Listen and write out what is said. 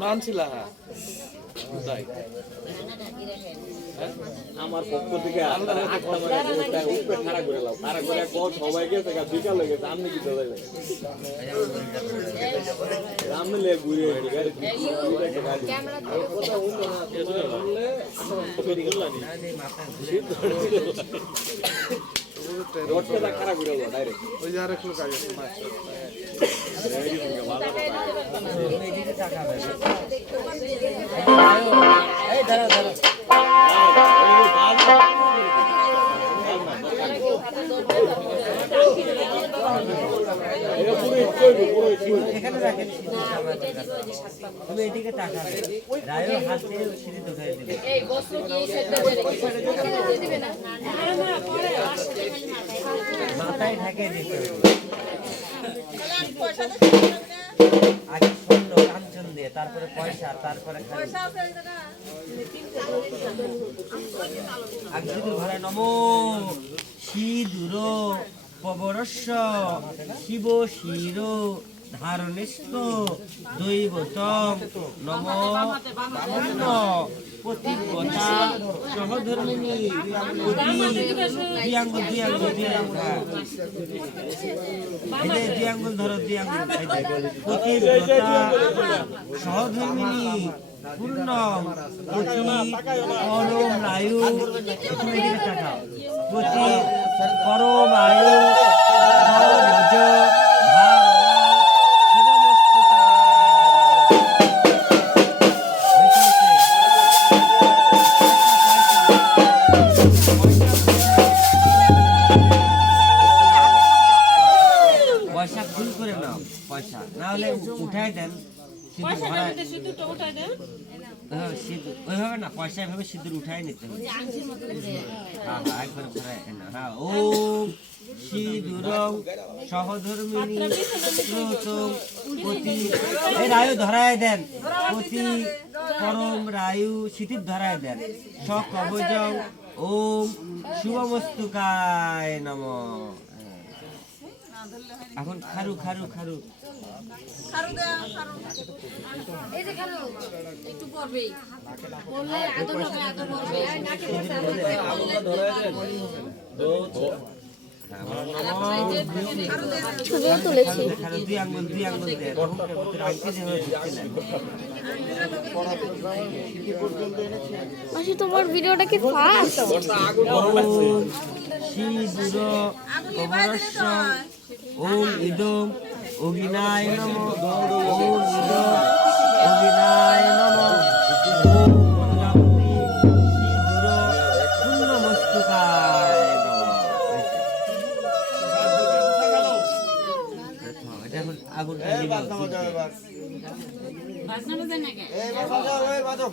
নানছিলা তাই আমার পক্ষ থেকে উপরে খাড়া করে লাও খাড়া করে সবাই গেছে বিকাল হয়ে গেছে আপনি কি চলে আমি লে ঘুরে রোডটা খারাপ করে দাও ডাইরেক্ট ওই যে আরেক লোক আগে এই দাঁড়া দাঁড়া এখানে রাখেন তুমি এদিকে তাকাবে রায়ও হাত দিয়ে সিঁড়ি ঢুকাই দিবে এই বস্তু কি এই দিবে না না পরে মাথায় ঢেকে দিতে আগে স্বর্ণ কাঞ্চন দিয়ে তারপরে পয়সা তারপরে আগে সিঁদুর ভরে নমো সিঁদুর পবরস্য শিব শির ধারণেস্ত দৈবতম নম পূর্ণ প্রতিজ্ঞতা সহধর্মিণী দুই আঙ্গুল ধরো দুই আঙ্গুল প্রতিজ্ঞতা সহধর্মিণী পূর্ণ প্রতি পরম আয়ু প্রতি পরম আয়ু পয়সা ফুল করে নাও পয়সা না হলে উঠাই দেন ওইভাবে না পয়সা এভাবে সিঁদুর উঠাই নিতে হবে একবার হ্যাঁ ও সিঁদুরং সহধর্মিণী প্রতি রায়ু ধরায় দেন প্রতি পরম রায়ু স্মৃতির ধরায় দেন সকবজং ওম শুভমস্তুকায় নমঃ। এখন খারু খারু খারু এই যে খারু একটু পড়বে বললে আদর হবে আদর করবে আর নাকে ছবিও তুলেছি মাসি তোমার ভিডিওটা কি ফাস্ট ওম ইদম অগিনায় নমঃ ওম ইদম অগিনায় নমঃ ওম প্রজাপতি সিঁদুর পূর্ণমস্তুকায় নমঃ। এটা এখন আগুনটা নিয়ে বাজনা বাজে নাকি এই বাজা ওই বাজো